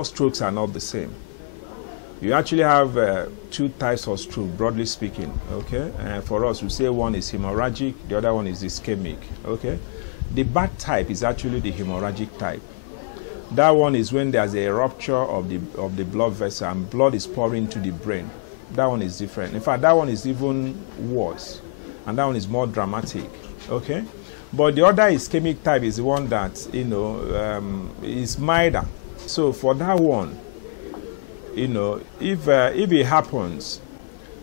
all strokes are not the same. You actually have two types of stroke, broadly speaking, okay? For us, we say one is hemorrhagic, the other one is ischemic, okay? The bad type is actually the hemorrhagic type. That one is when there's a rupture of the blood vessel and blood is pouring to the brain. That one is different. In fact, that one is even worse, and that one is more dramatic, okay? But the other ischemic type is the one that, you know, is milder. So for that one, you know, if it happens,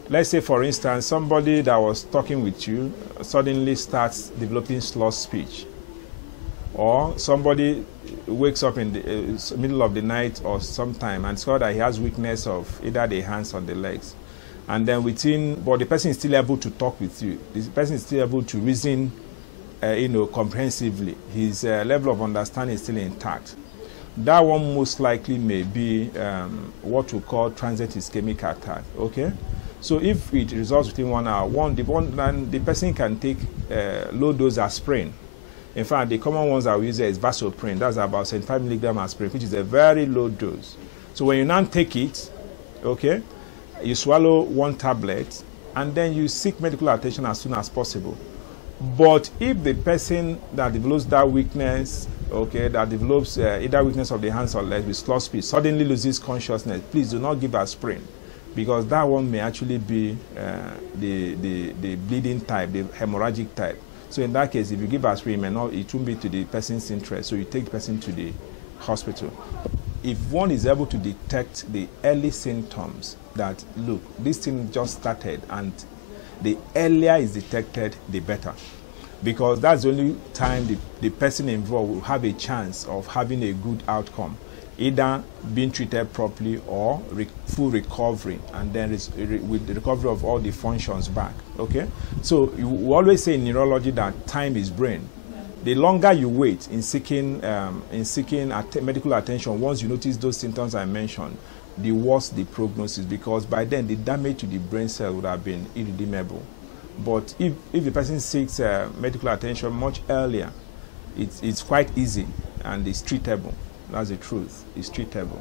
let's say, for instance, somebody that was talking with you suddenly starts developing slurred speech, or somebody wakes up in the middle of the night or sometime and saw that he has weakness of either the hands or the legs, and then but the person is still able to talk with you. This person is still able to reason, you know, comprehensively. His level of understanding is still intact. That one most likely may be what we call transient ischemic attack. Okay, so if it results within 1 hour, the person can take low dose aspirin. In fact, the common ones that we use is Vasoprene. That's about 75 milligram aspirin, which is a very low dose. So when you now take it, okay, you swallow 1 tablet, and then you seek medical attention as soon as possible. But if the person that develops that weakness, okay, that develops either weakness of the hands or legs with slurred speech, suddenly loses consciousness, please do not give aspirin, because that one may actually be the bleeding type, the hemorrhagic type. So in that case, if you give aspirin, it won't be to the person's interest, so you take the person to the hospital. If one is able to detect the early symptoms that, look, this thing just started, and the earlier is detected, the better. Because that's the only time the person involved will have a chance of having a good outcome, either being treated properly or full recovery, and then with the recovery of all the functions back, okay? So we always say in neurology that time is brain. The longer you wait in seeking medical attention, once you notice those symptoms I mentioned, the worse the prognosis, because by then the damage to the brain cell would have been irredeemable. But if the person seeks medical attention much earlier, it's quite easy and it's treatable. That's the truth. It's treatable.